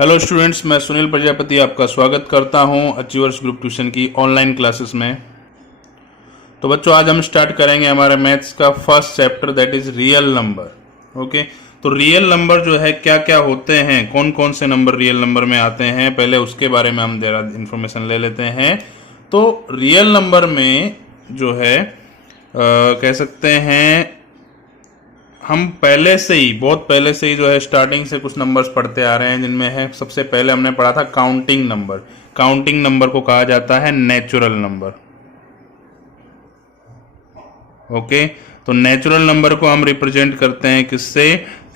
Hello students, मैं सुनील प्रजापति आपका स्वागत करता हूं अचीवर्स ग्रुप ट्यूशन की ऑनलाइन क्लासेस में। तो बच्चों, आज हम स्टार्ट करेंगे हमारे मैथ्स का first chapter, that is real number. Okay, तो रियल नंबर जो है क्या क्या होते हैं, कौन कौन से नंबर रियल नंबर में आते हैं, पहले उसके बारे में हम जरा इन्फॉर्मेशन ले लेते हैं। तो रियल नंबर में जो है कह सकते हैं हम पहले से ही, बहुत पहले से ही जो है स्टार्टिंग से कुछ नंबर्स पढ़ते आ रहे हैं, जिनमें है सबसे पहले हमने पढ़ा था काउंटिंग नंबर। काउंटिंग नंबर को कहा जाता है नेचुरल नंबर। ओके, तो नेचुरल नंबर को हम रिप्रेजेंट करते हैं किससे?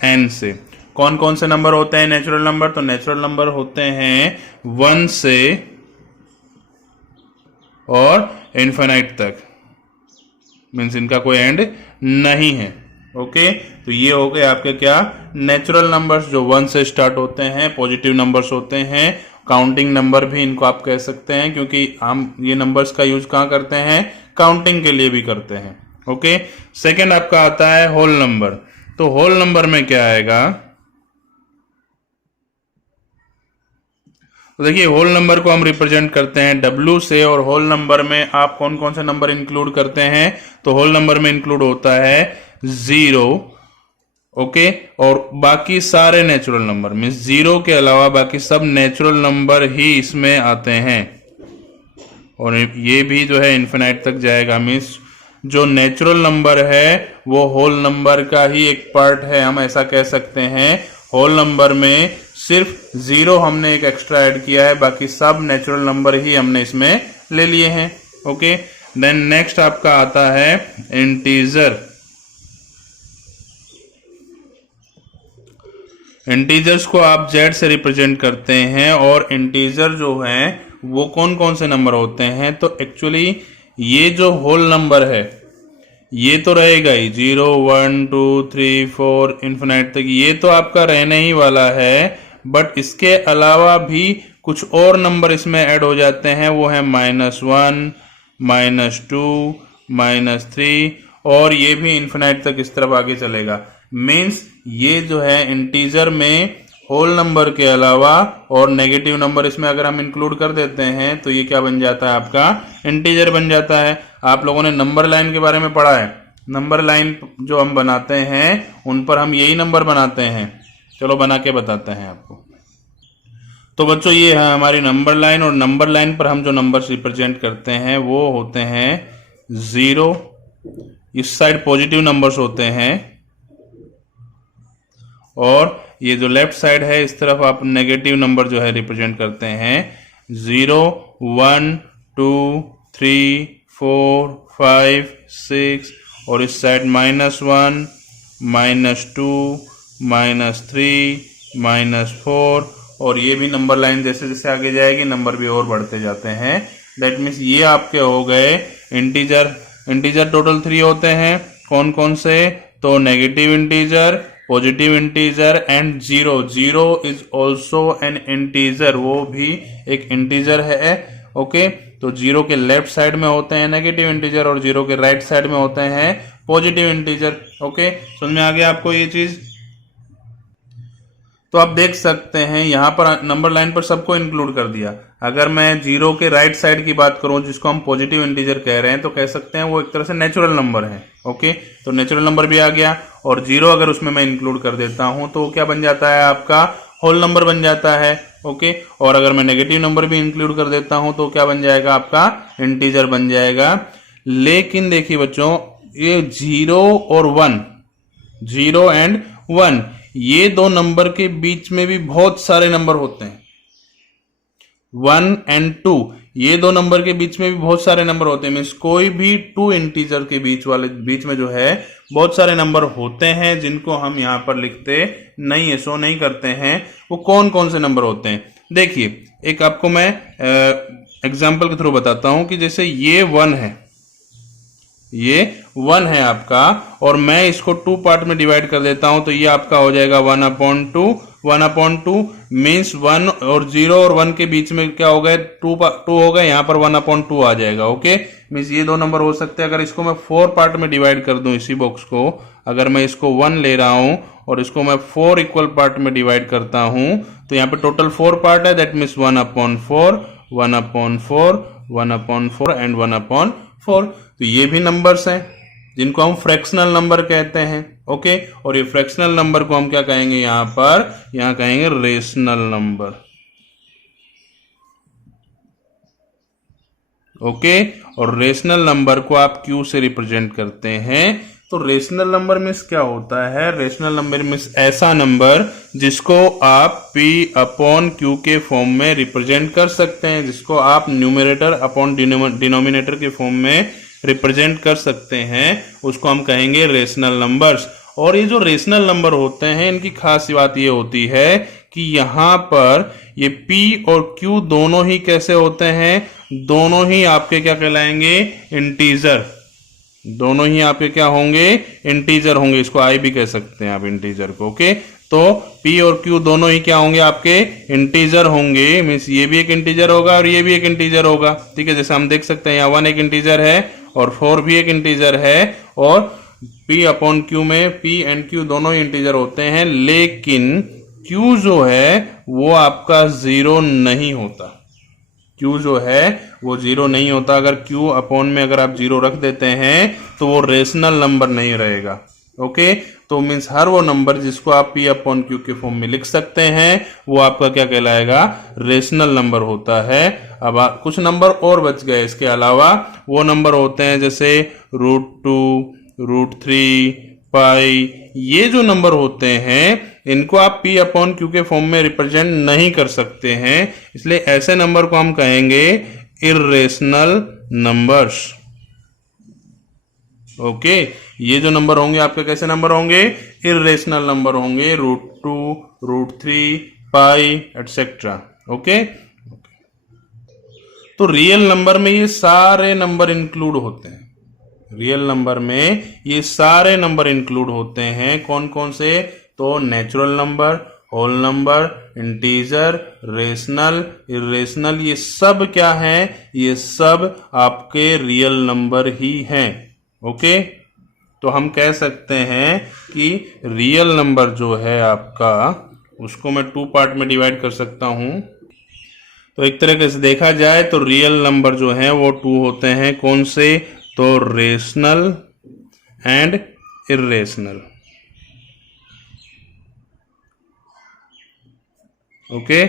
एन से। कौन कौन से नंबर होते हैं नेचुरल नंबर? तो नेचुरल नंबर होते हैं 1 से और इनफिनाइट तक, मीन्स इनका कोई एंड नहीं है। ओके, तो ये हो गए आपके क्या नेचुरल नंबर्स जो 1 से स्टार्ट होते हैं, पॉजिटिव नंबर्स होते हैं। काउंटिंग नंबर भी इनको आप कह सकते हैं, क्योंकि हम ये नंबर्स का यूज कहाँ करते हैं? काउंटिंग के लिए भी करते हैं। ओके, सेकंड आपका आता है होल नंबर। तो होल नंबर में क्या आएगा? तो देखिए, होल नंबर को हम रिप्रेजेंट करते हैं W से, और होल नंबर में आप कौन कौन से नंबर इंक्लूड करते हैं? तो होल नंबर में इंक्लूड होता है 0, ओके, और बाकी सारे नेचुरल नंबर, मीन्स 0 के अलावा बाकी सब नेचुरल नंबर ही इसमें आते हैं, और ये भी जो है इनफिनाइट तक जाएगा। मीन्स जो नेचुरल नंबर है वो होल नंबर का ही एक पार्ट है, हम ऐसा कह सकते हैं। होल नंबर में सिर्फ 0 हमने एक एक्स्ट्रा ऐड किया है, बाकी सब नेचुरल नंबर ही हमने इसमें ले लिए हैं। ओके, देन नेक्स्ट आपका आता है इंटीजर। इंटीजर्स को आप Z से रिप्रेजेंट करते हैं, और इंटीजर जो है वो कौन कौन से नंबर होते हैं? तो एक्चुअली ये जो होल नंबर है ये तो रहेगा ही, 0 1 2 3 4 इन्फिनाइट तक, ये तो आपका रहने ही वाला है। बट इसके अलावा भी कुछ और नंबर इसमें ऐड हो जाते हैं, वो है -1 -2 -3, और ये भी इन्फिनाइट तक इस तरफ आगे चलेगा। मीन्स ये जो है इंटीजर में होल नंबर के अलावा और नेगेटिव नंबर इसमें अगर हम इंक्लूड कर देते हैं तो ये क्या बन जाता है? आपका इंटीजर बन जाता है। आप लोगों ने नंबर लाइन के बारे में पढ़ा है। नंबर लाइन जो हम बनाते हैं उन पर हम यही नंबर बनाते हैं। चलो बना के बताते हैं आपको। तो बच्चों, ये है हमारी नंबर लाइन, और नंबर लाइन पर हम जो नंबर्स रिप्रेजेंट करते हैं वो होते हैं 0, इस साइड पॉजिटिव नंबर्स होते हैं, और ये जो लेफ्ट साइड है इस तरफ आप नेगेटिव नंबर जो है रिप्रेजेंट करते हैं। 0 1 2 3 4 5 6, और इस साइड -1 -2 -3 -4, और ये भी नंबर लाइन जैसे जैसे आगे जाएगी नंबर भी और बढ़ते जाते हैं। दैट मीन्स ये आपके हो गए इंटीजर। इंटीजर टोटल 3 होते हैं। कौन कौन से? तो negative integer, positive integer and 0। 0 is also an integer, वो भी एक इंटीजर है। ओके, तो 0 के लेफ्ट साइड में होते हैं नेगेटिव इंटीजर, और 0 के राइट साइड में होते हैं पॉजिटिव इंटीजर। ओके, समझ में आ गया आपको ये चीज? तो आप देख सकते हैं यहां पर नंबर लाइन पर सबको इंक्लूड कर दिया। अगर मैं 0 के राइट साइड की बात करूं, जिसको हम पॉजिटिव इंटीजर कह रहे हैं, तो कह सकते हैं वो एक तरह से नेचुरल नंबर है। ओके, तो नेचुरल नंबर भी आ गया, और 0 अगर उसमें मैं इंक्लूड कर देता हूं तो क्या बन जाता है? आपका होल नंबर बन जाता है। ओके, और अगर मैं नेगेटिव नंबर भी इंक्लूड कर देता हूं तो क्या बन जाएगा? आपका इंटीजर बन जाएगा। लेकिन देखिए बच्चों, ये 0 और 1, 0 एंड 1, ये दो नंबर के बीच में भी बहुत सारे नंबर होते हैं। 1 एंड 2, ये दो नंबर के बीच में भी बहुत सारे नंबर होते हैं। मीन्स कोई भी 2 इंटीजर के बीच में जो है बहुत सारे नंबर होते हैं, जिनको हम यहां पर लिखते नहीं है, शो नहीं करते हैं। वो कौन कौन से नंबर होते हैं? देखिए, एक आपको मैं एग्जाम्पल के थ्रू बताता हूं कि जैसे ये 1 है, ये 1 है आपका, और मैं इसको 2 पार्ट में डिवाइड कर देता हूं, तो ये आपका हो जाएगा 1/2 1/2 मीन्स 1 और 0 और 1 के बीच में क्या हो गया, 2 हो गया, यहाँ पर 1/2 आ जाएगा। ओके, मीन्स ये दो नंबर हो सकते हैं। अगर इसको मैं 4 पार्ट में डिवाइड कर दूं, इसी बॉक्स को अगर मैं इसको 1 ले रहा हूं और इसको मैं 4 इक्वल पार्ट में डिवाइड करता हूं, तो यहाँ पे टोटल 4 पार्ट है, दैट मीन्स 1/4, 1/4, 1/4 एंड 1/4। तो ये भी नंबर्स हैं जिनको हम फ्रैक्शनल नंबर कहते हैं। ओके, और ये फ्रैक्शनल नंबर को हम क्या कहेंगे, यहाँ कहेंगे रेशनल नंबर। ओके, और रेशनल नंबर को आप क्यू से रिप्रेजेंट करते हैं। तो रेशनल नंबर मीन्स क्या होता है, रेशनल नंबर मीन्स ऐसा नंबर जिसको आप P/Q के फॉर्म में रिप्रेजेंट कर सकते हैं, जिसको आप न्यूमरेटर अपॉन डिनोमिनेटर के फॉर्म में रिप्रेजेंट कर सकते हैं, उसको हम कहेंगे रेशनल नंबर्स। और ये जो रेशनल नंबर होते हैं, इनकी खास बात ये होती है कि यहां पर ये P और Q दोनों ही कैसे होते हैं, दोनों ही आपके क्या कहलाएंगे, इंटीजर। दोनों ही आपके क्या होंगे, इंटीजर होंगे। इसको आई भी कह सकते हैं आप इंटीजर को। ओके, तो P और Q दोनों ही क्या होंगे, आपके इंटीजर होंगे। मीन्स ये भी एक इंटीजर होगा और ये भी एक इंटीजर होगा। ठीक है, जैसे हम देख सकते हैं यहाँ 1 एक इंटीजर है और 4 भी एक इंटीजर है, और P/Q में P एंड Q दोनों ही इंटीजर होते हैं, लेकिन Q जो है वो आपका 0 नहीं होता। Q जो है वो 0 नहीं होता। अगर Q अपॉन में अगर आप 0 रख देते हैं तो वो रेशनल नंबर नहीं रहेगा। ओके, तो मीन्स हर वो नंबर जिसको आप P/Q के फॉर्म में लिख सकते हैं वो आपका क्या कहलाएगा, रेशनल नंबर होता है। अब कुछ नंबर और बच गए इसके अलावा, वो नंबर होते हैं जैसे √2, √3, पाई। ये जो नंबर होते हैं इनको आप P/Q के फॉर्म में रिप्रेजेंट नहीं कर सकते हैं, इसलिए ऐसे नंबर को हम कहेंगे इर्रेशनल नंबर्स। ओके, ये जो नंबर होंगे आपके कैसे नंबर होंगे, इर्रेशनल नंबर होंगे, √2, √3, पाई एटसेट्रा। ओके, तो रियल नंबर में ये सारे नंबर इंक्लूड होते हैं। रियल नंबर में ये सारे नंबर इंक्लूड होते हैं। कौन कौन से, तो natural number, whole number, integer, rational, irrational, ये सब क्या हैं, ये सब आपके रियल नंबर ही हैं। ओके, तो हम कह सकते हैं कि रियल नंबर जो है आपका, उसको मैं 2 पार्ट में डिवाइड कर सकता हूं। तो एक तरीके से देखा जाए तो रियल नंबर जो है वो 2 होते हैं। कौन से, तो rational and irrational. Okay,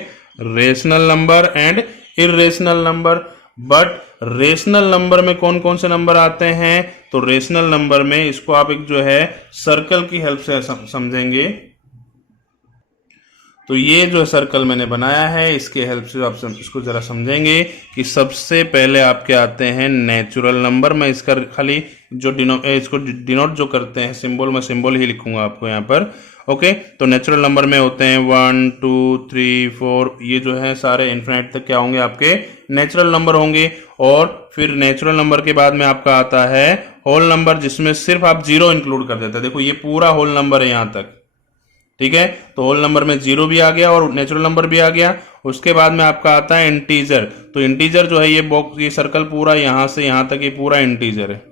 rational number and irrational number. But rational number में कौन कौन से नंबर आते हैं, तो रेशनल नंबर में इसको आप एक जो है सर्कल की हेल्प से समझेंगे। तो ये जो सर्कल मैंने बनाया है, इसके हेल्प से आप इसको जरा समझेंगे कि सबसे पहले आपके आते हैं नेचुरल नंबर। मैं इसका खाली जो इसको डिनोट जो करते हैं सिंबल, मैं सिंबल ही लिखूंगा आपको यहाँ पर। ओके, तो नेचुरल नंबर में होते हैं 1, 2, 3, 4, ये जो है सारे इन्फिनिट तक क्या होंगे, आपके नेचुरल नंबर होंगे। और फिर नेचुरल नंबर के बाद में आपका आता है होल नंबर, जिसमें सिर्फ आप 0 इंक्लूड कर देते हैं। देखो ये पूरा होल नंबर है यहाँ तक। ठीक है, तो होल नंबर में 0 भी आ गया और नेचुरल नंबर भी आ गया। उसके बाद में आपका आता है इंटीजर। तो इंटीजर जो है ये बॉक्स, ये सर्कल पूरा यहां से यहां तक ये पूरा इंटीजर है।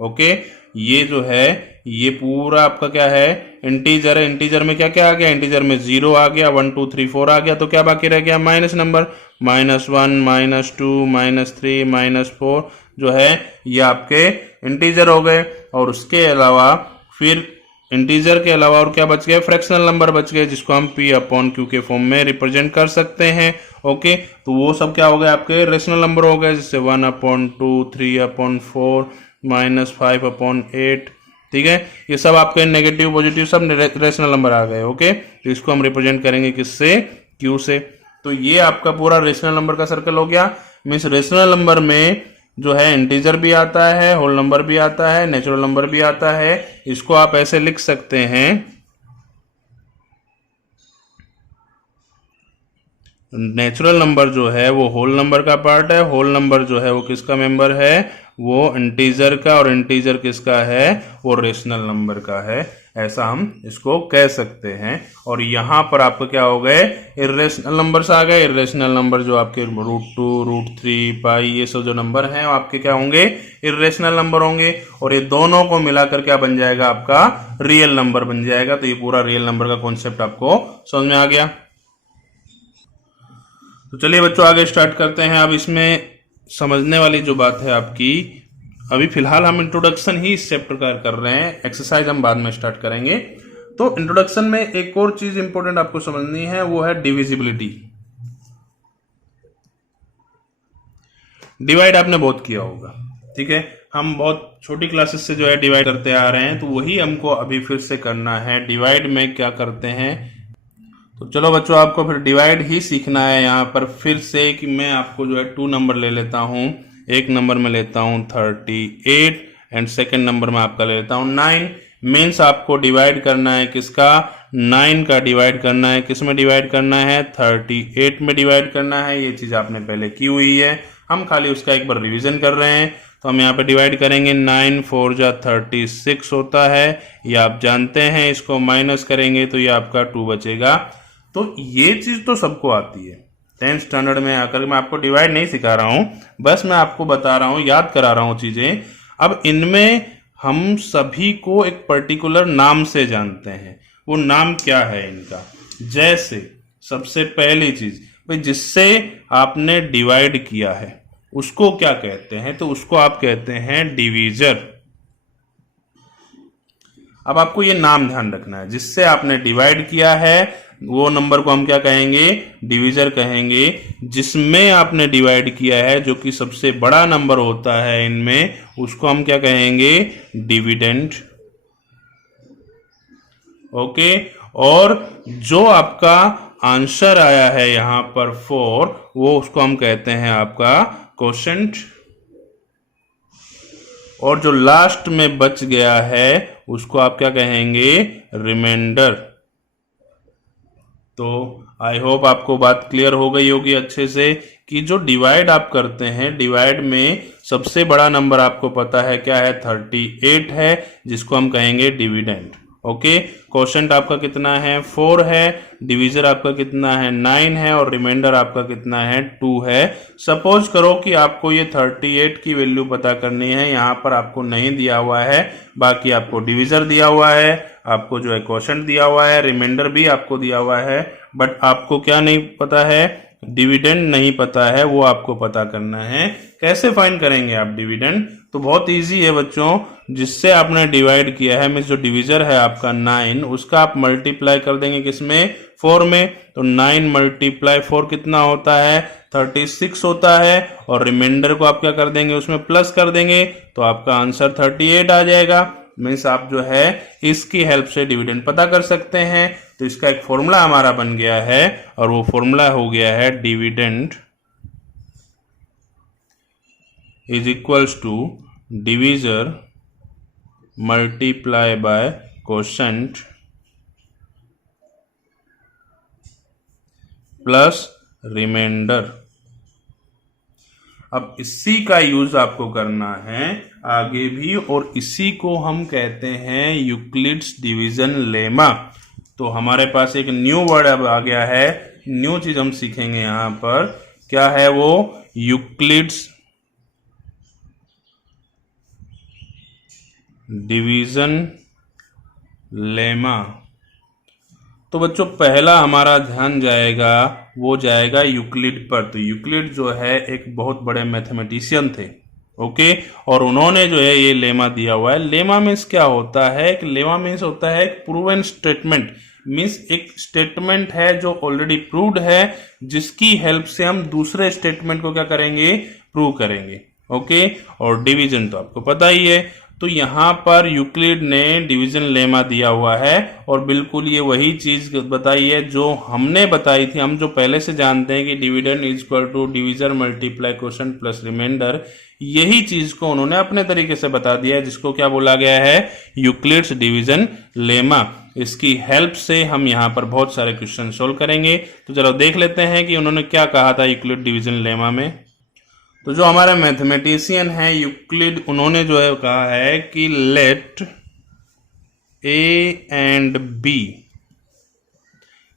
ओके, ये जो है ये पूरा आपका क्या है, इंटीजर है। इंटीजर में क्या क्या आ गया, इंटीजर में 0 आ गया, 1, 2, 3, 4 आ गया। तो क्या बाकी रह गया, माइनस नंबर, -1, -2, -3, -4 जो है ये आपके इंटीजर हो गए। और उसके अलावा फिर इंटीजर के अलावा और क्या बच गए, फ्रैक्शनल नंबर बच गए, जिसको हम P/Q के फॉर्म में रिप्रेजेंट कर सकते हैं। ओके, तो वो सब क्या हो गए, आपके रेशनल नंबर हो गए, जैसे 1/2, 3/4, -5/8। ठीक है, ये सब आपके नेगेटिव पॉजिटिव सब रेशनल नंबर आ गए। ओके, तो इसको हम रिप्रेजेंट करेंगे किससे, Q से। तो ये आपका पूरा रेशनल नंबर का सर्कल हो गया। मीन्स रेशनल नंबर में जो है इंटीजर भी आता है, होल नंबर भी आता है, नेचुरल नंबर भी आता है। इसको आप ऐसे लिख सकते हैं, नेचुरल नंबर जो है वो होल नंबर का पार्ट है, होल नंबर जो है वो किसका मेंबर है, वो इंटीजर का, और इंटीजर किसका है, वो रेशनल नंबर का है। ऐसा हम इसको कह सकते हैं। और यहाँ पर आपको क्या हो गए, इर्रेशनल नंबर्स आ गए। इर्रेशनल नंबर जो आपके √2, √3, पाई, ये सब जो नंबर हैं आपके क्या होंगे, इर्रेशनल नंबर होंगे। और ये दोनों को मिलाकर क्या बन जाएगा, आपका रियल नंबर बन जाएगा। तो ये पूरा रियल नंबर का कॉन्सेप्ट आपको समझ में आ गया। तो चलिए बच्चों आगे स्टार्ट करते हैं। अब इसमें समझने वाली जो बात है आपकी, अभी फिलहाल हम इंट्रोडक्शन ही इस चैप्टर का कर रहे हैं, एक्सरसाइज हम बाद में स्टार्ट करेंगे। तो इंट्रोडक्शन में एक और चीज इंपॉर्टेंट आपको समझनी है, वो है डिविजिबिलिटी। डिवाइड आपने बहुत किया होगा, ठीक है। हम बहुत छोटी क्लासेस से जो है डिवाइड करते आ रहे हैं, तो वही हमको अभी फिर से करना है। डिवाइड में क्या करते हैं, तो चलो बच्चों आपको फिर डिवाइड ही सीखना है यहाँ पर फिर से, कि मैं आपको जो है 2 नंबर ले लेता हूँ। एक नंबर में लेता हूँ 38 एंड सेकंड नंबर में आपका ले लेता हूँ 9। मीन्स आपको डिवाइड करना है किसका, 9 का डिवाइड करना है। किस में डिवाइड करना है, 38 में डिवाइड करना है। ये चीज आपने पहले की हुई है, हम खाली उसका एक बार रिवीजन कर रहे हैं। तो हम यहाँ पे डिवाइड करेंगे, 9 4 जा 36 होता है, ये आप जानते हैं। इसको माइनस करेंगे तो ये आपका 2 बचेगा। तो ये चीज तो सबको आती है, 10th स्टैंडर्ड में आकर मैं आपको डिवाइड नहीं सिखा रहा हूं, बस मैं आपको बता रहा हूं, याद करा रहा हूं चीजें। अब इनमें हम सभी को एक पर्टिकुलर नाम से जानते हैं। वो नाम क्या है इनका, जैसे सबसे पहली चीज भाई, जिससे आपने डिवाइड किया है उसको क्या कहते हैं, तो उसको आप कहते हैं डिवीजर। अब आपको ये नाम ध्यान रखना है, जिससे आपने डिवाइड किया है वो नंबर को हम क्या कहेंगे, डिवीजर कहेंगे। जिसमें आपने डिवाइड किया है, जो कि सबसे बड़ा नंबर होता है इनमें, उसको हम क्या कहेंगे, डिविडेंड। ओके। और जो आपका आंसर आया है यहां पर 4, वो उसको हम कहते हैं आपका कोशेंट। और जो लास्ट में बच गया है उसको आप क्या कहेंगे, रिमाइंडर। तो आई होप आपको बात क्लियर हो गई होगी अच्छे से, कि जो डिवाइड आप करते हैं, डिवाइड में सबसे बड़ा नंबर आपको पता है क्या है, 38 है, जिसको हम कहेंगे डिविडेंड। ओके। क्वोशंट आपका कितना है, 4 है। डिवीजर आपका कितना है, 9 है। और रिमाइंडर आपका कितना है, 2 है। सपोज करो कि आपको ये 38 की वैल्यू पता करनी है, यहाँ पर आपको नहीं दिया हुआ है, बाकी आपको डिवीजर दिया हुआ है, आपको जो है क्वोशंट दिया हुआ है, रिमाइंडर भी आपको दिया हुआ है, बट आपको क्या नहीं पता है, डिविडेंड नहीं पता है। वो आपको पता करना है। कैसे फाइंड करेंगे आप डिविडेंड, तो बहुत इजी है बच्चों। जिससे आपने डिवाइड किया है, मीन्स जो डिवीजर है आपका 9, उसका आप मल्टीप्लाई कर देंगे किसमें, 4 में। तो 9 × 4 कितना होता है, 36 होता है। और रिमाइंडर को आप क्या कर देंगे, उसमें प्लस कर देंगे, तो आपका आंसर 38 आ जाएगा। मीन्स आप जो है इसकी हेल्प से डिविडेंड पता कर सकते हैं। तो इसका एक फॉर्मूला हमारा बन गया है, और वो फॉर्मूला हो गया है, dividend is equals to divisor multiply by quotient plus remainder. अब इसी का यूज आपको करना है आगे भी, और इसी को हम कहते हैं यूक्लिड्स डिवीजन लेमा। तो हमारे पास एक न्यू वर्ड अब आ गया है, न्यू चीज हम सीखेंगे यहां पर, क्या है वो, यूक्लिड्स डिवीजन लेमा। तो बच्चों पहला हमारा ध्यान जाएगा, वो जाएगा यूक्लिड पर। तो यूक्लिड जो है एक बहुत बड़े मैथमेटिशियन थे, ओके। और उन्होंने जो है ये लेमा दिया हुआ है। लेमा मीन्स क्या होता है, एक लेमा मीन्स होता है एक प्रूवन स्टेटमेंट। मीन्स एक स्टेटमेंट है जो ऑलरेडी प्रूव्ड है, जिसकी हेल्प से हम दूसरे स्टेटमेंट को क्या करेंगे, प्रूव करेंगे। ओके। और डिवीजन तो आपको पता ही है। तो यहां पर यूक्लिड ने डिवीजन लेमा दिया हुआ है, और बिल्कुल ये वही चीज बताई है जो हमने बताई थी। हम जो पहले से जानते हैं कि dividend is equal to divisor multiply quotient plus remainder, यही चीज को उन्होंने अपने तरीके से बता दिया है, जिसको क्या बोला गया है, यूक्लिड्स डिवीजन लेमा। इसकी हेल्प से हम यहाँ पर बहुत सारे क्वेश्चन सोल्व करेंगे। तो चलो देख लेते हैं कि उन्होंने क्या कहा था यूक्लिड डिवीजन लेमा में। तो जो हमारे मैथमेटिशियन है यूक्लिड, उन्होंने जो है कहा है कि late A and B,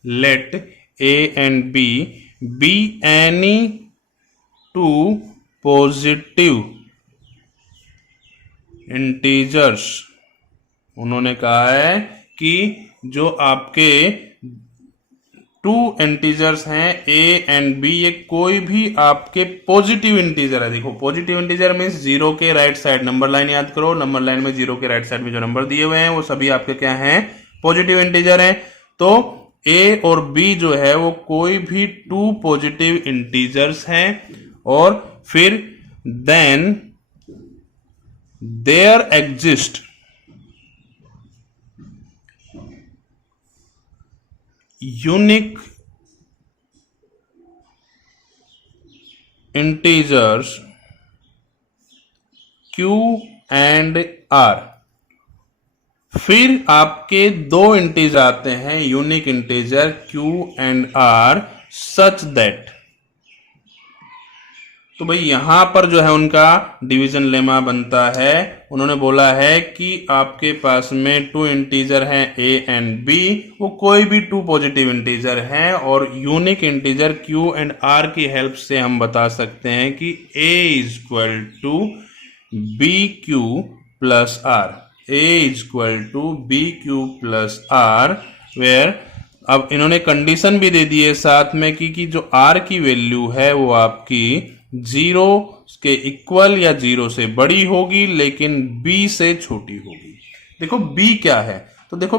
let A and B be any two positive integers। उन्होंने कहा है कि जो आपके टू इंटीजर्स हैं A एंड B, ये कोई भी आपके पॉजिटिव इंटीजर है। देखो पॉजिटिव इंटीजर मीन्स जीरो के राइट साइड, नंबर लाइन याद करो, नंबर लाइन में जीरो के राइट साइड में जो नंबर दिए हुए हैं वो सभी आपके क्या हैं, पॉजिटिव इंटीजर हैं। तो A और B जो है वो कोई भी टू पॉजिटिव इंटीजर्स हैं, और फिर then there exist unique integers Q and R। फिर आपके दो इंटीजर आते हैं unique integer Q and R such that. तो भाई यहां पर जो है उनका डिवीजन लेमा बनता है। उन्होंने बोला है कि आपके पास में टू इंटीजर हैं A एंड B, वो कोई भी टू पॉजिटिव इंटीजर हैं, और unique integer Q and R की हेल्प से हम बता सकते हैं कि A is equal to BQ plus R, A is equal to BQ plus R, where अब इन्होंने कंडीशन भी दे दी है साथ में कि जो R की वैल्यू है वो आपकी जीरो के इक्वल या जीरो से बड़ी होगी, लेकिन B से छोटी होगी। देखो B क्या है, तो देखो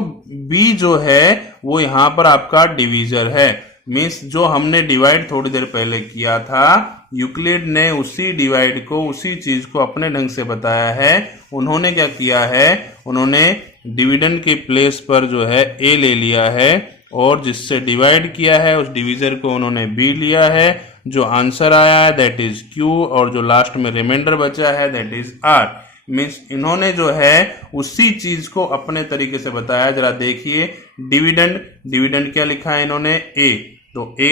B जो है वो यहां पर आपका डिवीजर है, मीन्स जो हमने डिवाइड थोड़ी देर पहले किया था, यूक्लिड ने उसी डिवाइड को, उसी चीज को अपने ढंग से बताया है। उन्होंने क्या किया है, उन्होंने डिविडेंड के प्लेस पर जो है A ले लिया है, और जिससे डिवाइड किया है उस डिवीजर को उन्होंने B लिया है। जो आंसर आया है दैट इज Q, और जो लास्ट में रिमाइंडर बचा है दैट इज R। मीन्स इन्होंने जो है उसी चीज को अपने तरीके से बताया। जरा देखिए डिविडेंड, डिविडेंड क्या लिखा है इन्होंने A, तो A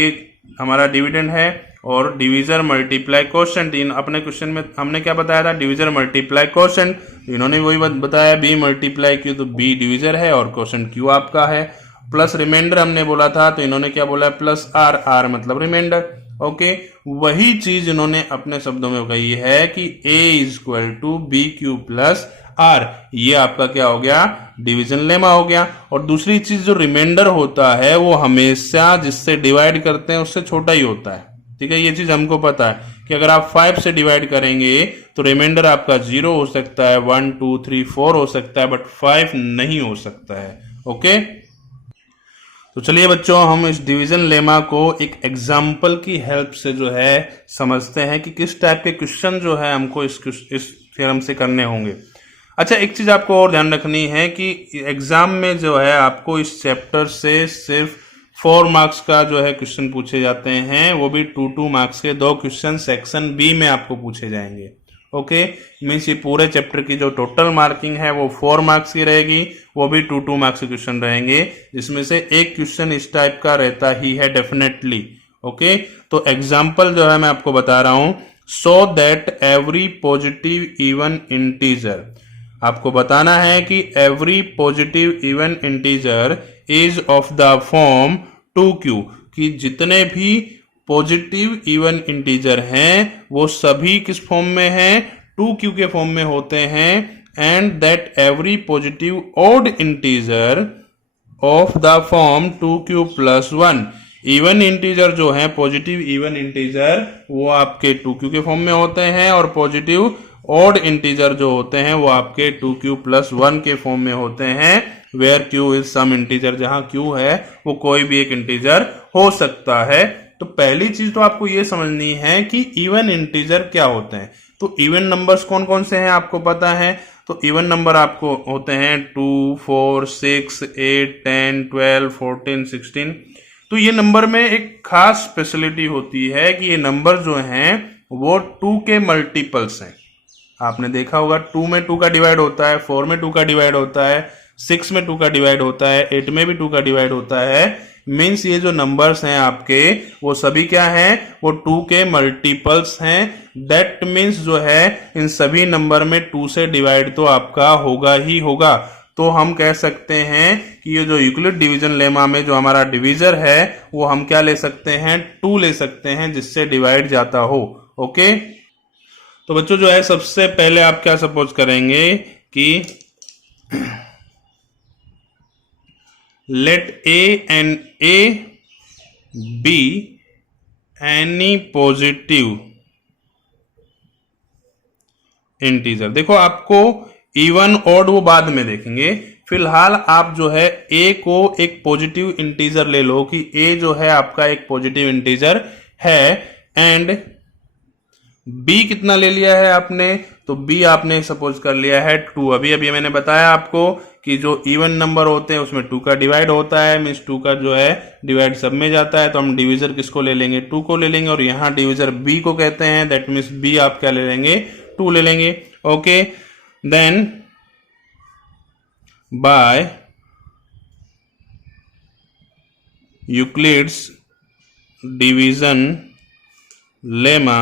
हमारा डिविडेंड है, और डिवीजर मल्टीप्लाई कोशेंट। अपने क्वेश्चन में हमने क्या बताया था, डिवीजर मल्टीप्लाई कोशेंट, इन्होंने वही बताया B मल्टीप्लाई Q, तो B डिवीजर है और कोशेंट Q आपका है। प्लस रिमाइंडर हमने बोला था, तो इन्होंने क्या बोला प्लस R, R मतलब रिमाइंडर। ओके, वही चीज इन्होंने अपने शब्दों में कही है कि A is equal to BQ plus R, ये आपका क्या हो गया, डिवीजन लेमा हो गया। और दूसरी चीज जो रिमाइंडर होता है वो हमेशा जिससे डिवाइड करते हैं उससे छोटा ही होता है। ठीक है, ये चीज हमको पता है कि अगर आप 5 से डिवाइड करेंगे तो रिमाइंडर आपका 0 हो सकता है, 1 2 3 4 हो सकता है, बट 5 नहीं हो सकता है। ओके, तो चलिए बच्चों हम इस डिवीजन लेमा को एक एग्जाम्पल की हेल्प से जो है समझते हैं कि किस टाइप के क्वेश्चन जो है हमको इस थ्योरम से करने होंगे। अच्छा, एक चीज आपको और ध्यान रखनी है कि एग्जाम में जो है आपको इस चैप्टर से सिर्फ 4 मार्क्स का जो है क्वेश्चन पूछे जाते हैं, वो भी 2 मार्क्स के 2 क्वेश्चन सेक्शन बी में आपको पूछे जाएंगे। ओके, मीन्स ये पूरे चैप्टर की जो टोटल मार्किंग है वो 4 मार्क्स की रहेगी, वो भी 2 मार्क्स के क्वेश्चन रहेंगे, जिसमें से एक क्वेश्चन इस टाइप का रहता ही है डेफिनेटली। ओके, तो एग्जाम्पल जो है मैं आपको बता रहा हूं, so that every positive even integer, आपको बताना है कि every positive even integer is of the form 2Q, कि जितने भी पॉजिटिव इवन इंटीजर हैं वो सभी किस फॉर्म में हैं, 2Q के फॉर्म में होते हैं, and that every positive odd integer of the form 2Q plus 1, even integer जो है पॉजिटिव इवन इंटीजर वो आपके 2Q के फॉर्म में होते हैं, और पॉजिटिव ऑड इंटीजर जो होते हैं वो आपके 2Q प्लस 1 के फॉर्म में होते हैं, where Q is some integer, जहां Q है वो कोई भी एक इंटीजर हो सकता है। तो पहली चीज तो आपको ये समझनी है कि इवन इंटीजर क्या होते हैं। तो इवन नंबर्स कौन कौन से हैं आपको पता है, तो इवन नंबर आपको होते हैं 2 4 6 8 10 12 14 16। तो ये नंबर में एक खास स्पेशलिटी होती है कि ये नंबर जो हैं वो 2 के मल्टीपल्स हैं। आपने देखा होगा 2 में 2 का डिवाइड होता है, 4 में 2 का डिवाइड होता है, 6 में 2 का डिवाइड होता है, 8 में भी 2 का डिवाइड होता है। मीन्स ये जो नंबर्स हैं आपके वो सभी क्या हैं, वो 2 के मल्टीपल्स हैं। दैट मीन्स जो है इन सभी नंबर में 2 से डिवाइड तो आपका होगा ही होगा। तो हम कह सकते हैं कि ये जो यूक्लिड डिवीजन लेमा में जो हमारा डिवीजर है वो हम क्या ले सकते हैं, 2 ले सकते हैं, जिससे डिवाइड जाता हो। ओके, तो बच्चों जो है सबसे पहले आप क्या सपोज करेंगे कि let A and A B any positive integer. देखो आपको इवन ऑड वो बाद में देखेंगे, फिलहाल आप जो है a को एक पॉजिटिव इंटीजर ले लो कि a जो है आपका एक पॉजिटिव इंटीजर है, एंड b कितना ले लिया है आपने, तो b आपने सपोज कर लिया है 2। अभी मैंने बताया आपको कि जो इवन नंबर होते हैं उसमें 2 का डिवाइड होता है, मीन्स 2 का जो है डिवाइड सब में जाता है, तो हम डिविजर किसको ले लेंगे, 2 को ले लेंगे, और यहाँ डिविजर b को कहते हैं, दैट मीन्स b आप क्या ले लेंगे, 2 ले लेंगे। Okay, then by Euclid's division lemma,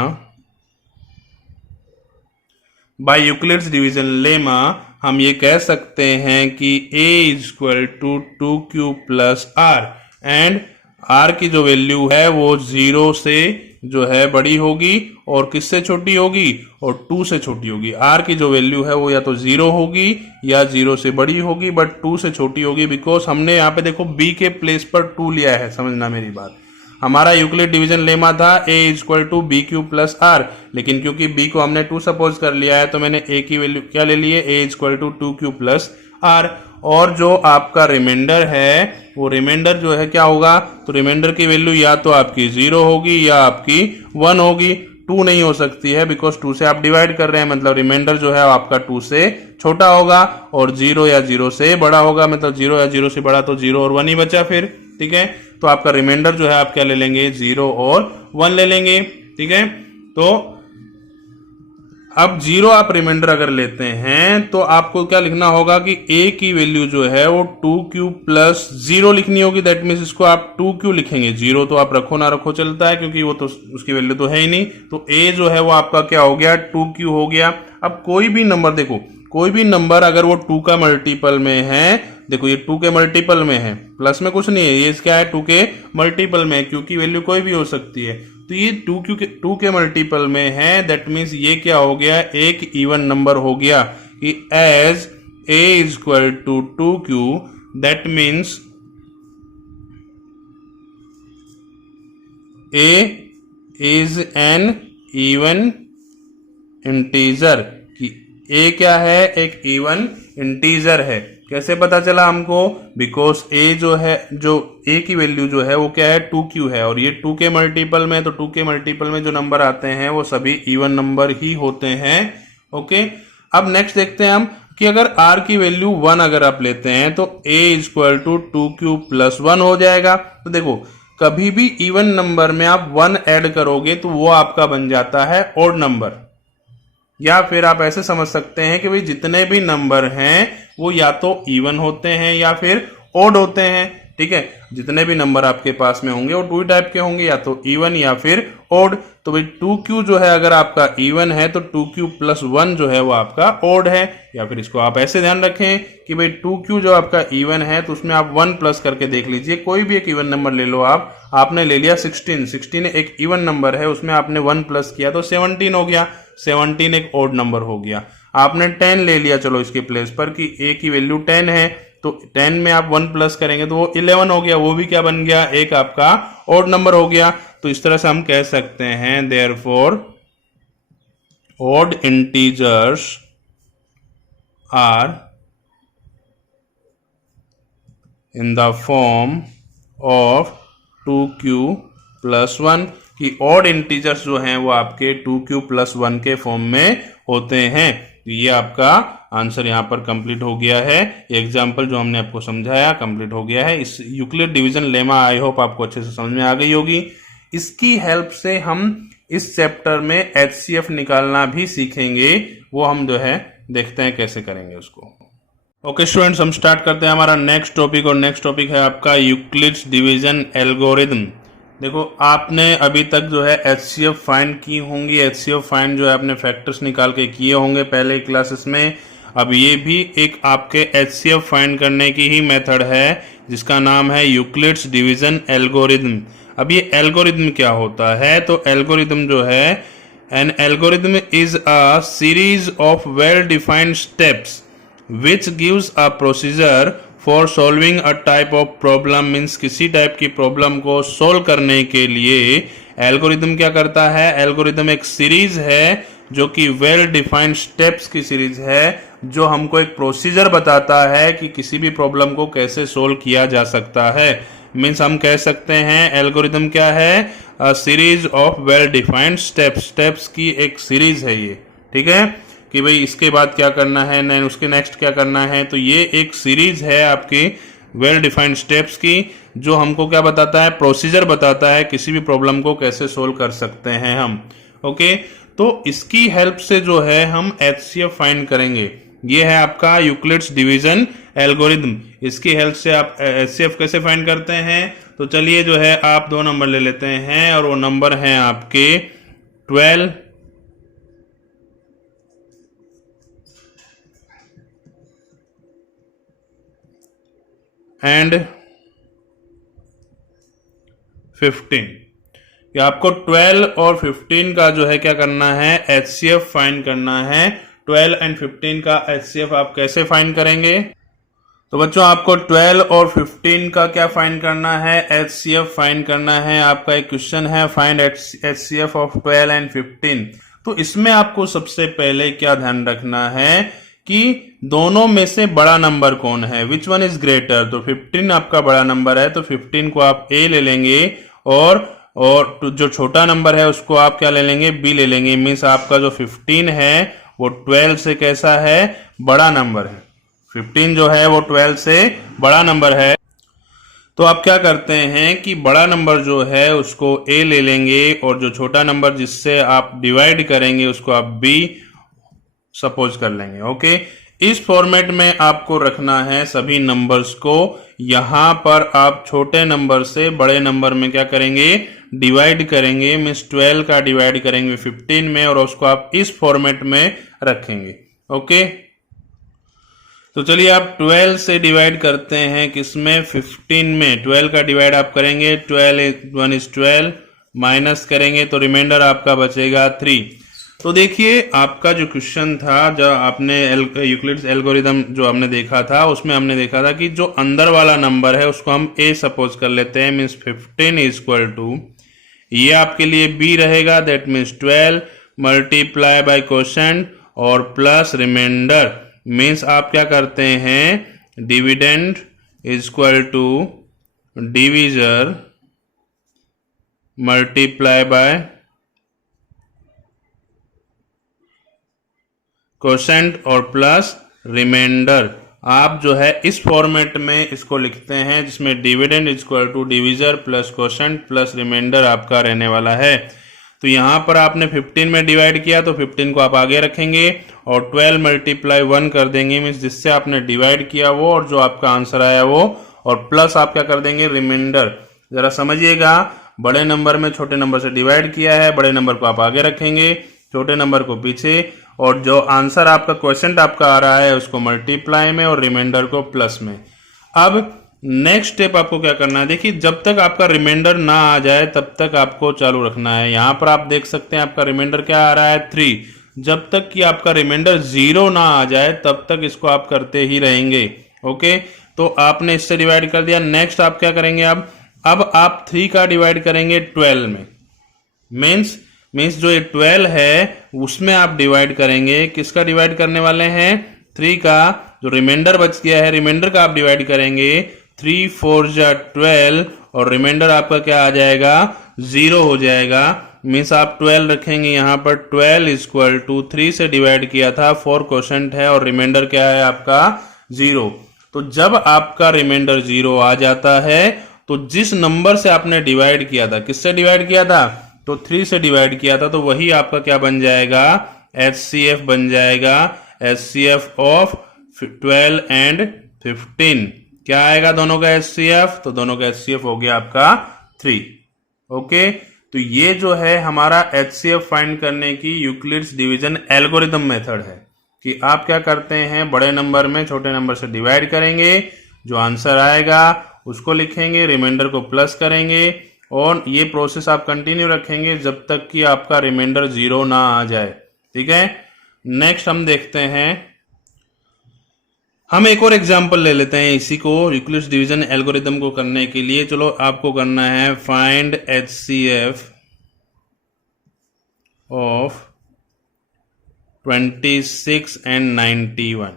by Euclid's division lemma हम ये कह सकते हैं कि a equal to 2q plus r, and r की जो वैल्यू है वो 0 से जो है बड़ी होगी और किससे छोटी होगी, और 2 से छोटी होगी। r की जो वैल्यू है वो या तो 0 होगी या 0 से बड़ी होगी, बट 2 से छोटी होगी, बिकॉज हमने यहाँ पे देखो b के प्लेस पर 2 लिया है। समझना मेरी बात, हमारा यूक्लिड डिवीजन लेमा था a equal to B Q plus r, लेकिन क्योंकि b को हमने 2 सपोज कर लिया है तो मैंने a की वैल्यू क्या ले ली है, a equal to 2q plus r, और जो आपका रिमाइंडर है वो रिमाइंडर जो है क्या होगा, तो रिमाइंडर की वैल्यू या तो आपकी 0 होगी या आपकी 1 होगी, 2 नहीं हो सकती है, बिकॉज 2 से आप डिवाइड कर रहे हैं, मतलब रिमाइंडर जो है आपका 2 से छोटा होगा, और 0 या 0 से बड़ा होगा, मतलब 0 या 0 से बड़ा, तो 0 और 1 ही बचा फिर। ठीक है, तो आपका रिमाइंडर जो है आप क्या ले लेंगे, 0 और 1 ले लेंगे। ठीक है, तो अब 0 आप रिमाइंडर अगर लेते हैं तो आपको क्या लिखना होगा कि a की वैल्यू जो है वो 2q प्लस 0 लिखनी होगी, दैट मीन्स इसको आप 2q लिखेंगे, 0 तो आप रखो ना रखो चलता है क्योंकि वो तो उसकी वैल्यू तो है ही नहीं, तो a जो है वो आपका क्या हो गया, 2q हो गया। अब कोई भी नंबर देखो, कोई भी नंबर अगर वो 2 का मल्टीपल में है, देखो ये 2 के मल्टीपल में है, प्लस में कुछ नहीं है, ये क्या है 2 के मल्टीपल में है, क्योंकि वैल्यू कोई भी हो सकती है, तो ये 2 के मल्टीपल में है, दैट मीन्स ये क्या हो गया, एक इवन नंबर हो गया कि as a equal to 2q, that means a is an even integer, कि a क्या है, एक इवन इंटीजर है। कैसे पता चला हमको, बिकॉज a जो है, जो a की वैल्यू जो है वो क्या है, 2q है, और ये 2 के मल्टीपल में, तो 2 के मल्टीपल में जो नंबर आते हैं वो सभी इवन नंबर ही होते हैं। ओके, अब नेक्स्ट देखते हैं हम कि अगर r की वैल्यू 1 अगर आप लेते हैं तो a equal to 2q plus 1 हो जाएगा। तो देखो कभी भी इवन नंबर में आप 1 ऐड करोगे तो वो आपका बन जाता है ऑड नंबर, या फिर आप ऐसे समझ सकते हैं कि भाई जितने भी नंबर हैं वो या तो इवन होते हैं या फिर ऑड होते हैं। ठीक है, जितने भी नंबर आपके पास में होंगे वो 2 टाइप के होंगे, या तो इवन या फिर ऑड। तो भाई 2q जो है अगर आपका इवन है तो 2q प्लस 1 जो है वो आपका ऑड है, या फिर इसको आप ऐसे ध्यान रखें कि भाई 2q जो आपका इवन है तो उसमें आप 1 प्लस करके देख लीजिए, कोई भी एक इवन नंबर ले लो आप, आपने ले लिया 16 एक इवन नंबर है, उसमें आपने 1 प्लस किया तो 17 हो गया, 17 एक ऑड नंबर हो गया। आपने 10 ले लिया चलो इसके प्लेस पर कि a की वैल्यू 10 है, तो 10 में आप 1 प्लस करेंगे तो वो 11 हो गया, वो भी क्या बन गया, एक आपका ऑड नंबर हो गया। तो इस तरह से हम कह सकते हैं therefore odd integers are in the form of 2q plus 1, कि ऑड इंटीजर्स जो हैं वो आपके 2q प्लस 1 के फॉर्म में होते हैं। ये आपका आंसर यहाँ पर कंप्लीट हो गया है, ये एग्जाम्पल जो हमने आपको समझाया कंप्लीट हो गया है। इस Euclid division lemma I hope आपको अच्छे से समझ में आ गई होगी। इसकी हेल्प से हम इस चैप्टर में HCF निकालना भी सीखेंगे, वो हम जो है देखते हैं कैसे करेंगे उसको। ओके स्टूडेंट्स, हम स्टार्ट करते हैं हमारा नेक्स्ट टॉपिक, और नेक्स्ट टॉपिक है आपका यूक्लिड्स डिवीजन एल्गोरिथम। देखो आपने अभी तक जो है HCF फाइंड की होंगी, HCF फाइंड जो है आपने फैक्टर्स निकाल के किए होंगे पहले क्लासेस में। अब ये भी एक आपके HCF फाइंड करने की ही मेथड है जिसका नाम है यूक्लिड्स डिवीजन एल्गोरिथम। अब ये एल्गोरिथम क्या होता है? तो एल्गोरिथम जो है, an algorithm is a series of well defined steps which gives a procedure for solving a type of problem. Means किसी टाइप की प्रॉब्लम को सोल्व करने के लिए एल्गोरिथम क्या करता है? एल्गोरिथम एक सीरीज है जो कि वेल डिफाइंड स्टेप्स की सीरीज है जो हमको एक प्रोसीजर बताता है कि किसी भी प्रॉब्लम को कैसे सोल्व किया जा सकता है। मीन्स हम कह सकते हैं एल्गोरिथम क्या है? A series of well defined steps. Steps की एक सीरीज है ये, ठीक है, कि भाई इसके बाद क्या करना है, नहीं उसके नेक्स्ट क्या करना है। तो ये एक सीरीज है आपकी वेल डिफाइंड स्टेप्स की जो हमको क्या बताता है? प्रोसीजर बताता है किसी भी प्रॉब्लम को कैसे सोल्व कर सकते हैं हम। ओके, तो इसकी हेल्प से जो है हम HCF फाइंड करेंगे। ये है आपका यूक्लिड्स डिवीजन एल्गोरिथम। इसकी हेल्प से आप HCF कैसे फाइंड करते हैं? तो चलिए जो है आप 2 नंबर ले लेते हैं और वो नंबर हैं आपके 12 एंड 15। कि आपको 12 और 15 का जो है क्या करना है? HCF फाइंड करना है। 12 एंड 15 का HCF आप कैसे फाइंड करेंगे? तो बच्चों आपको 12 और 15 का क्या फाइंड करना है? HCF फाइंड करना है। आपका एक क्वेश्चन है फाइंड HCF ऑफ 12 एंड 15। तो इसमें आपको सबसे पहले क्या ध्यान रखना है कि दोनों में से बड़ा नंबर कौन है? Which one is greater? तो 15 आपका बड़ा नंबर है तो 15 को आप A ले लेंगे और जो छोटा नंबर है उसको आप क्या ले लेंगे? B ले लेंगे। मीन्स आपका जो 15 है वो 12 से कैसा है? बड़ा नंबर है। 15 जो है वो 12 से बड़ा नंबर है। तो आप क्या करते हैं कि बड़ा नंबर जो है उसको A ले लेंगे और जो छोटा नंबर जिससे आप डिवाइड करेंगे उसको आप B सपोज कर लेंगे। ओके, इस फॉर्मेट में आपको रखना है सभी नंबर्स को। यहां पर आप छोटे नंबर से बड़े नंबर में क्या करेंगे? डिवाइड करेंगे। मीन्स 12 का डिवाइड करेंगे 15 में और उसको आप इस फॉर्मेट में रखेंगे। ओके, तो चलिए आप 12 से डिवाइड करते हैं किसमें? 15 में। 12 का डिवाइड आप करेंगे, 12 1 is 12 माइनस करेंगे तो रिमाइंडर आपका बचेगा 3। तो देखिए आपका जो क्वेश्चन था, जो आपने यूक्लिड्स एल्गोरिथम जो हमने देखा था उसमें हमने देखा था कि जो अंदर वाला नंबर है उसको हम A सपोज कर लेते हैं। मीन्स 15 इज इक्वल टू, ये आपके लिए B रहेगा, that means 12 multiply by quotient और प्लस रिमाइंडर। मीन्स आप क्या करते हैं? Dividend is equal to divisor multiply by quotient और प्लस रिमाइंडर। आप जो है इस फॉर्मेट में इसको लिखते हैं जिसमें dividend is equal to divisor plus quotient plus remainder आपका रहने वाला है। तो यहां पर आपने 15 में डिवाइड किया तो 15 को आप आगे रखेंगे और 12 मल्टीप्लाई 1 कर देंगे। मीन्स जिससे आपने डिवाइड किया वो और जो आपका आंसर आया वो, और प्लस आप क्या कर देंगे? रिमाइंडर। जरा समझिएगा, बड़े नंबर में छोटे नंबर से डिवाइड किया है, बड़े नंबर को आप आगे रखेंगे, छोटे नंबर को पीछे, और जो आंसर आपका क्वेश्चन आपका आ रहा है उसको मल्टीप्लाई में और रिमाइंडर को प्लस में। अब नेक्स्ट स्टेप आपको क्या करना है? देखिए जब तक आपका रिमाइंडर ना आ जाए तब तक आपको चालू रखना है। यहां पर आप देख सकते हैं आपका रिमाइंडर क्या आ रहा है? 3। जब तक कि आपका रिमाइंडर 0 ना आ जाए तब तक इसको आप करते ही रहेंगे। ओके, तो आपने इससे डिवाइड कर दिया। नेक्स्ट आप क्या करेंगे? अब आप 3 का डिवाइड करेंगे 12 में। मीन्स जो ये 12 है उसमें आप डिवाइड करेंगे। किसका डिवाइड करने वाले हैं? 3 का। जो रिमाइंडर बच गया है रिमाइंडर का आप डिवाइड करेंगे। 3 4 जा 12 और रिमाइंडर आपका क्या आ जाएगा? 0 हो जाएगा। मीन्स आप 12 रखेंगे यहाँ पर। 12 इज इक्वल टू 3 से डिवाइड किया था, 4 क्वोशंट है और रिमाइंडर क्या है आपका? 0। तो जब आपका रिमाइंडर 0 आ जाता है तो जिस नंबर से आपने डिवाइड किया था, किससे डिवाइड किया था? तो 3 से डिवाइड किया था, तो वही आपका क्या बन जाएगा? HCF बन जाएगा। HCF ऑफ 12 एंड 15 क्या आएगा दोनों का HCF? तो दोनों का HCF हो गया आपका 3। ओके, तो ये जो है हमारा HCF फाइंड करने की यूक्लिड्स डिवीजन एल्गोरिथम मेथड है। कि आप क्या करते हैं, बड़े नंबर में छोटे नंबर से डिवाइड करेंगे, जो आंसर आएगा उसको लिखेंगे, रिमाइंडर को प्लस करेंगे और ये प्रोसेस आप कंटिन्यू रखेंगे जब तक कि आपका रिमाइंडर 0 ना आ जाए। ठीक है, नेक्स्ट हम देखते हैं, हम एक और एग्जांपल ले लेते हैं इसी को, यूक्लिड्स डिवीजन एल्गोरिथम को करने के लिए। चलो आपको करना है फाइंड HCF ऑफ 26 एंड 91।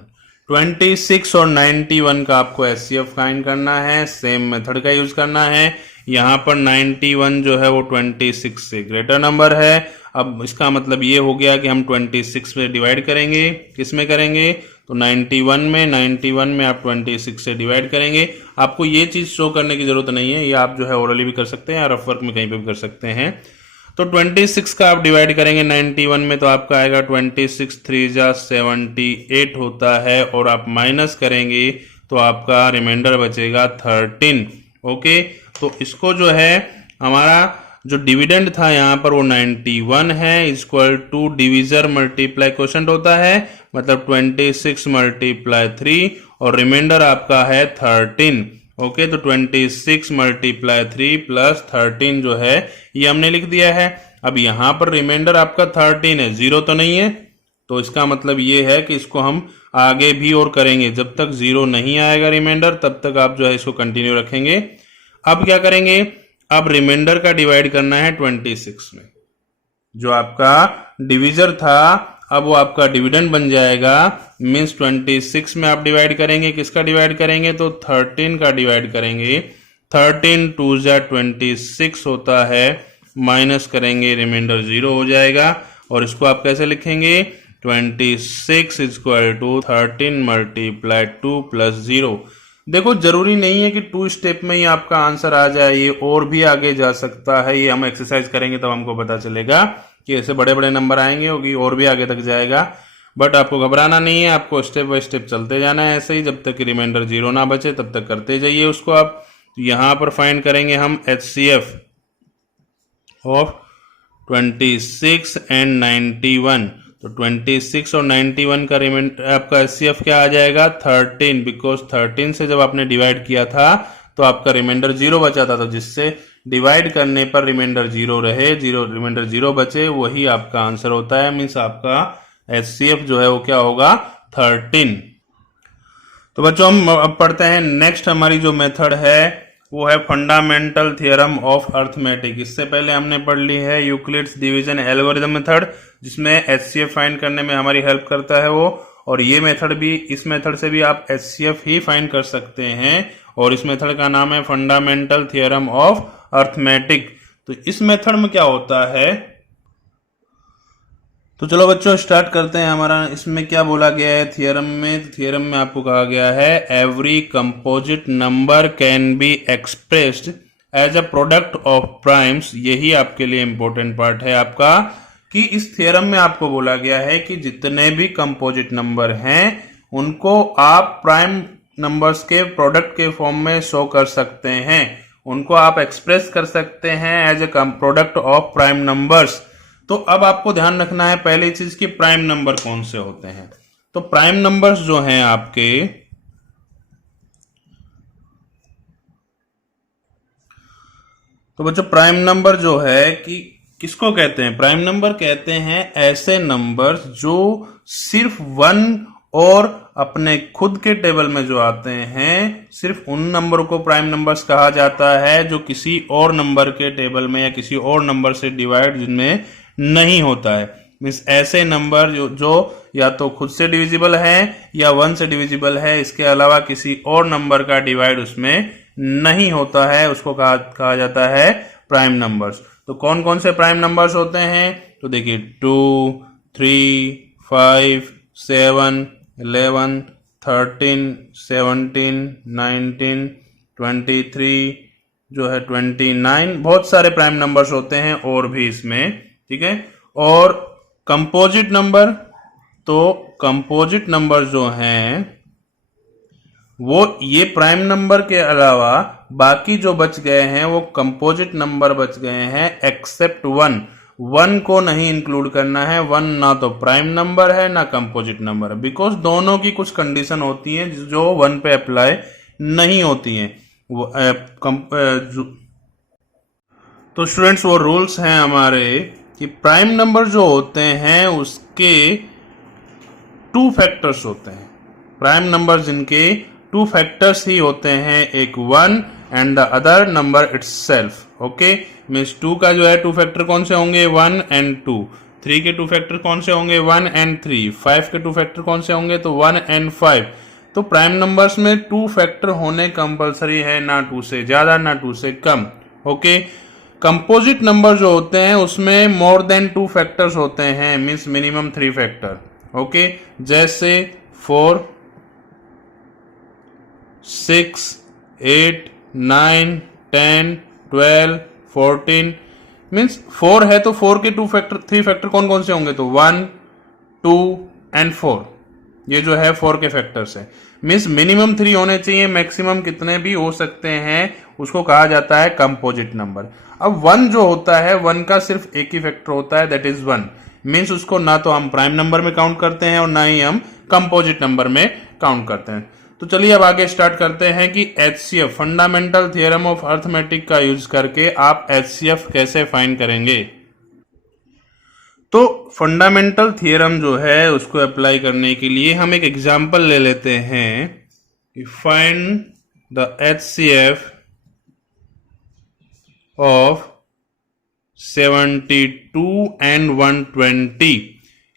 26 और 91 का आपको HCF फाइंड करना है, सेम मेथड का यूज करना है। यहां पर 91 जो है वो 26 से ग्रेटर नंबर है। अब इसका मतलब ये हो गया कि हम 26 में डिवाइड करेंगे, किस में करेंगे, तो 91 में आप 26 से डिवाइड करेंगे। आपको ये चीज शो करने की जरूरत नहीं है, ये आप जो है ओरली भी कर सकते हैं या रफ वर्क में कहीं पे भी कर सकते हैं। तो 26 का आप डिवाइड करेंगे 91 में तो आपका आएगा 26 3 जा 78 होता है, और आप माइनस करेंगे तो आपका रिमाइंडर बचेगा 13। ओके, तो इसको जो है हमारा जो डिविडेंड था यहाँ पर वो 91 है, equal to divisor multiply quotient होता है, मतलब 26 मल्टीप्लाई 3 और रिमाइंडर आपका है 13। ओके, तो 26 मल्टीप्लाई 3 प्लस 13 जो है ये हमने लिख दिया है। अब यहां पर रिमाइंडर आपका 13 है, 0 तो नहीं है, तो इसका मतलब ये है कि इसको हम आगे भी और करेंगे, जब तक 0 नहीं आएगा रिमाइंडर तब तक आप जो है इसको कंटिन्यू रखेंगे। अब क्या करेंगे, अब रिमाइंडर का डिवाइड करना है 26 में, जो आपका डिविजर था अब वो आपका डिविडेंड बन जाएगा, मींस 26 में आप डिवाइड करेंगे, किसका डिवाइड करेंगे, तो 13 का डिवाइड करेंगे। 13 2 जा 26 होता है, माइनस करेंगे रिमाइंडर 0 हो जाएगा, और इसको आप कैसे लिखेंगे, 26 इक्वल टू 13 मल्टीप्लाई 2 प्लस 0। देखो जरूरी नहीं है कि 2 स्टेप में ही आपका आंसर आ जाए, ये और भी आगे जा सकता है, ये हम एक्सरसाइज करेंगे तब हमको पता चलेगा कि ऐसे बड़े बड़े नंबर आएंगे, होगी और भी आगे तक जाएगा। बट आपको घबराना नहीं है, आपको स्टेप बाय स्टेप चलते जाना है ऐसे ही, जब तक कि रिमाइंडर 0 ना बचे तब तक करते जाइए उसको आप। यहां पर फाइंड करेंगे हम HCF ऑफ 26 एंड 91। तो 26 और 91 का रिमाइंडर आपका HCF क्या आ जाएगा, 13, बिकॉज 13 से जब आपने डिवाइड किया था तो आपका रिमाइंडर 0 बचा था, तो जिससे डिवाइड करने पर रिमाइंडर 0 रहे, रिमाइंडर 0 बचे, वही आपका आंसर होता है, मीन्स आपका HCF जो है वो क्या होगा, 13। तो बच्चों हम अब पढ़ते हैं नेक्स्ट, हमारी जो मेथड है वो है फंडामेंटल थ्योरम ऑफ अर्थमेटिक। इससे पहले हमने पढ़ ली है यूक्लिड्स डिवीजन एल्गोरिथम मेथड, जिसमें HCF फाइंड करने में हमारी हेल्प करता है वो, और ये मेथड भी, इस मेथड से भी आप HCF ही फाइंड कर सकते हैं, और इस मेथड का नाम है फंडामेंटल थ्योरम ऑफ अर्थमेटिक। तो इस मेथड में क्या होता है, तो चलो बच्चों स्टार्ट करते हैं। हमारा इसमें क्या बोला गया है थ्योरम में, थ्योरम में आपको कहा गया है every composite number can be expressed as a product of primes. यही आपके लिए इंपॉर्टेंट पार्ट है आपका, कि इस थ्योरम में आपको बोला गया है कि जितने भी कंपोजिट नंबर हैं उनको आप प्राइम नंबर्स के प्रोडक्ट के फॉर्म में शो कर सकते हैं, उनको आप एक्सप्रेस कर सकते हैं as a product of prime numbers. तो अब आपको ध्यान रखना है पहली चीज कि प्राइम नंबर कौन से होते हैं। तो प्राइम नंबर्स जो हैं आपके, तो बच्चों प्राइम नंबर जो है कि किसको कहते हैं, प्राइम नंबर कहते हैं ऐसे नंबर्स जो सिर्फ 1 और अपने खुद के टेबल में जो आते हैं, सिर्फ उन नंबर को प्राइम नंबर्स कहा जाता है जो किसी और नंबर के टेबल में या किसी और नंबर से डिवाइड जिनमें नहीं होता है। मीन्स ऐसे नंबर जो या तो खुद से डिविजिबल है या 1 से डिविजिबल है, इसके अलावा किसी और नंबर का डिवाइड उसमें नहीं होता है, उसको कहा जाता है प्राइम नंबर्स। तो कौन कौन से प्राइम नंबर्स होते हैं, तो देखिए 2, 3, 5, 7, 11, 13, 17, 19, 23 जो है 29, बहुत सारे प्राइम नंबर्स होते हैं और भी इसमें, ठीक है। और कंपोजिट नंबर, तो कंपोजिट नंबर जो हैं वो ये प्राइम नंबर के अलावा बाकी जो बच गए हैं वो कंपोजिट नंबर बच गए हैं एक्सेप्ट 1। वन को नहीं इंक्लूड करना है। वन ना तो प्राइम नंबर है ना कंपोजिट नंबर है, बिकॉज दोनों की कुछ कंडीशन होती हैं जो वन पे अप्लाई नहीं होती हैं। तो स्टूडेंट्स वो रूल्स हैं हमारे कि प्राइम नंबर जो होते हैं उसके टू फैक्टर्स होते हैं। प्राइम नंबर जिनके टू फैक्टर्स ही होते हैं, एक one and the other number itself. Okay, means two का जो है टू फैक्टर कौन से होंगे, वन एंड टू। थ्री के टू फैक्टर कौन से होंगे, वन एंड थ्री। फाइव के टू फैक्टर कौन से होंगे, तो वन एंड फाइव। तो प्राइम नंबर्स में टू फैक्टर होने कंपलसरी है, ना टू से ज्यादा ना टू से कम। ओके, कंपोजिट नंबर जो होते हैं उसमें मोर देन टू फैक्टर्स होते हैं, means minimum three factor. Okay, जैसे 4, 6, 8, 9, 10, 12, 14। मीन्स 4 है तो 4 के टू फैक्टर थ्री फैक्टर कौन कौन से होंगे, तो 1, 2 एंड 4। ये जो है 4 के फैक्टर्स है। मीन्स मिनिमम 3 होने चाहिए, मैक्सिमम कितने भी हो सकते हैं, उसको कहा जाता है कंपोजिट नंबर। अब 1 जो होता है, 1 का सिर्फ एक ही फैक्टर होता है, दैट इज 1। मीन्स उसको ना तो हम प्राइम नंबर में काउंट करते हैं और ना ही हम कंपोजिट नंबर में काउंट करते हैं। तो चलिए अब आगे स्टार्ट करते हैं कि HCF fundamental theorem of arithmetic का यूज करके आप HCF कैसे फाइंड करेंगे। तो फंडामेंटल थ्योरम जो है उसको अप्लाई करने के लिए हम एक एग्जांपल ले लेते हैं। Find the HCF of 72 and 120,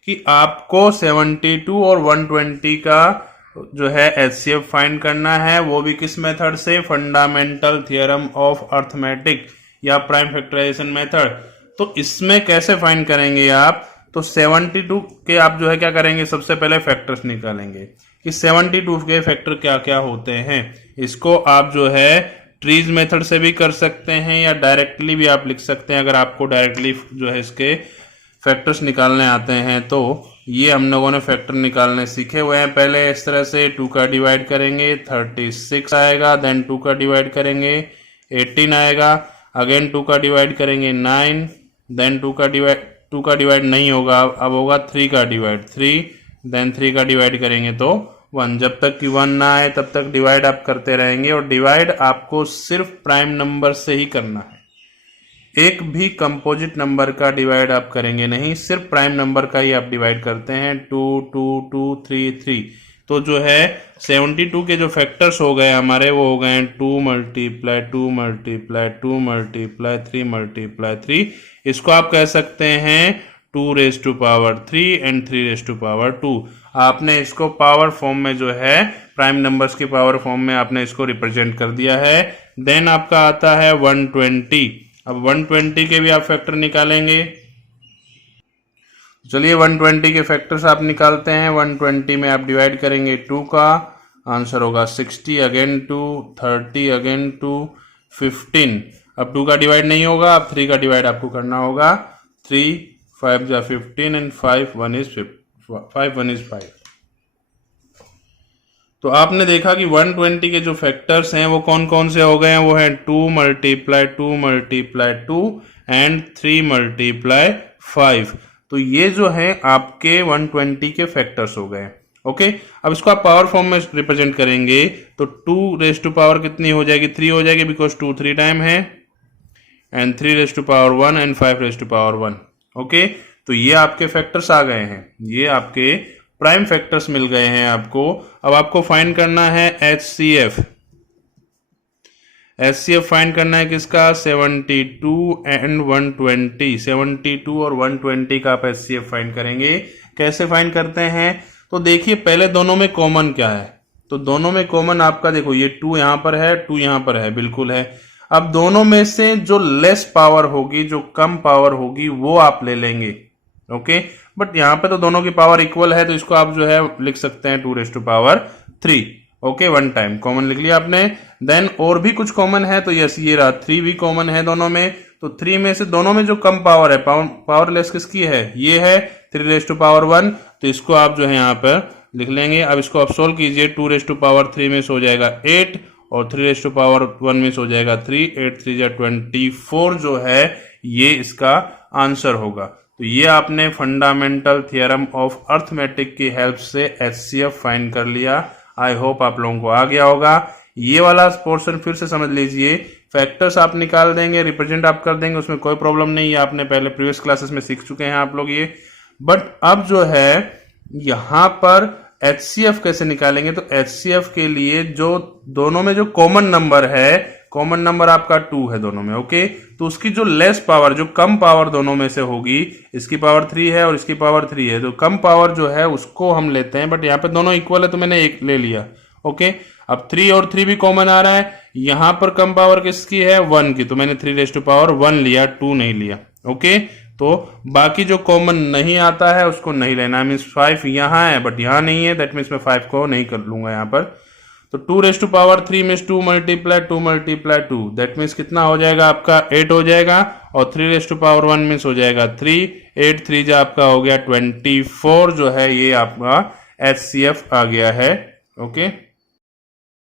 कि आपको 72 और 120 का जो है HCF फाइंड करना है, वो भी किस मेथड से, फंडामेंटल थ्योरम ऑफ अर्थमेटिक या प्राइम फैक्टराइजेशन मेथड। तो इसमें कैसे फाइंड करेंगे आप, तो 72 के आप जो है क्या करेंगे, सबसे पहले फैक्टर्स निकालेंगे कि 72 के फैक्टर क्या क्या होते हैं। इसको आप जो है ट्रीज मेथड से भी कर सकते हैं या डायरेक्टली भी आप लिख सकते हैं, अगर आपको डायरेक्टली जो है इसके फैक्टर्स निकालने आते हैं। तो ये हम लोगों ने फैक्टर निकालने सीखे हुए हैं पहले। इस तरह से 2 का डिवाइड करेंगे 36 आएगा, देन 2 का डिवाइड करेंगे 18 आएगा, अगेन 2 का डिवाइड करेंगे 9, देन 2 का डिवाइड नहीं होगा, अब होगा 3 का डिवाइड 3, देन 3 का डिवाइड करेंगे तो 1। जब तक कि 1 ना आए तब तक डिवाइड आप करते रहेंगे, और डिवाइड आपको सिर्फ प्राइम नंबर से ही करना है। एक भी कंपोजिट नंबर का डिवाइड आप करेंगे नहीं, सिर्फ प्राइम नंबर का ही आप डिवाइड करते हैं। 2, 2, 2, 3, 3। तो जो है 72 के जो फैक्टर्स हो गए हमारे, वो हो गए 2 मल्टीप्लाई 2 मल्टीप्लाई 2 मल्टीप्लाई 3 मल्टीप्लाई 3। इसको आप कह सकते हैं 2 raise to power 3 and 3 raise to power 2। आपने इसको पावर फॉर्म में जो है प्राइम नंबर्स की पावर फॉर्म में आपने इसको रिप्रेजेंट कर दिया है। देन आपका आता है 120। अब 120 के भी आप फैक्टर निकालेंगे। चलिए 120 के फैक्टर्स आप निकालते हैं। 120 में आप डिवाइड करेंगे 2 का, आंसर होगा 60, अगेन 2, 30, अगेन 2, 15। अब 2 का डिवाइड नहीं होगा, अब 3 का डिवाइड आपको करना होगा। 3, 5 जा 15 एंड 5, 1 इज 5। तो आपने देखा कि 120 के जो फैक्टर्स हैं वो कौन कौन से हो गए हैं, वो है 2 मल्टीप्लाई 2 मल्टीप्लाई 2 एंड 3 मल्टीप्लाई 5। तो ये जो है आपके 120 के फैक्टर्स हो गए। ओके, अब इसको आप पावर फॉर्म में रिप्रेजेंट करेंगे तो 2 रेज़ टू पावर कितनी हो जाएगी, 3 हो जाएगी, बिकॉज 2 3 टाइम है, and 3 raise to power 1 and 5 raise to power 1। Okay, तो ये आपके फैक्टर्स आ गए हैं, ये आपके प्राइम फैक्टर्स मिल गए हैं आपको। अब आपको फाइंड करना है HCF। HCF फाइंड करना है किसका, 72 एंड 120। 72 और 120 का आप HCF फाइंड करेंगे। कैसे फाइंड करते हैं, तो देखिए पहले दोनों में कॉमन क्या है। तो दोनों में कॉमन आपका देखो, ये 2 यहां पर है, 2 यहां पर है, बिल्कुल है। अब दोनों में से जो लेस पावर होगी, जो कम पावर होगी, वो आप ले लेंगे। ओके, बट यहां पे तो दोनों की पावर इक्वल है, तो इसको आप जो है लिख सकते हैं 2 raise to power 3। Okay, 1 time common लिख लिया आपने। देन और भी कुछ कॉमन है, तो यस ये रहा 3 भी कॉमन है दोनों में। तो 3 में से दोनों में जो कम पावर है, पावर लेस किसकी है, ये है 3 रेज़ टू पावर 1। तो इसको आप जो है यहाँ पर लिख लेंगे। अब इसको आप सोल्व कीजिए, 2 रेज़ टू पावर 3 में से हो जाएगा 8 और 3 रेज़ टू पावर 1 में से हो जाएगा 3। 8 3 जा 24 जो है ये इसका आंसर होगा। तो ये आपने फंडामेंटल थ्योरम ऑफ अर्थमेटिक की हेल्प से HCF फाइंड कर लिया। आई होप आप लोगों को आ गया होगा। ये वाला पोर्शन फिर से समझ लीजिए, फैक्टर्स आप निकाल देंगे, रिप्रेजेंट आप कर देंगे, उसमें कोई प्रॉब्लम नहीं है, आपने पहले प्रीवियस क्लासेस में सीख चुके हैं आप लोग ये। बट अब जो है यहां पर HCF कैसे निकालेंगे, तो HCF के लिए जो दोनों में जो कॉमन नंबर है, कॉमन नंबर आपका 2 है दोनों में, ओके। तो उसकी जो लेस पावर, जो कम पावर दोनों में से होगी, इसकी पावर 3 है और इसकी पावर 3 है, तो कम पावर जो है उसको हम लेते हैं। बट यहाँ पे दोनों इक्वल है तो मैंने एक ले लिया, ओके। अब 3 और 3 भी कॉमन आ रहा है। यहां पर कम पावर किसकी है, 1 की, तो मैंने 3⁻1 लिया, 2 नहीं लिया, ओके। तो बाकी जो कॉमन नहीं आता है उसको नहीं लेना। मीन्स 5 यहां है बट यहां नहीं है, दैट मीन्स मैं 5 को नहीं कर लूंगा यहां पर। तो 2⁻3 मीन्स 2 × 2, दैट मीन्स कितना हो जाएगा आपका 8 हो जाएगा। और 3⁻1 मीन्स हो जाएगा 3, 8 3 जो आपका हो गया 24 जो है ये आपका HCF आ गया है, ओके।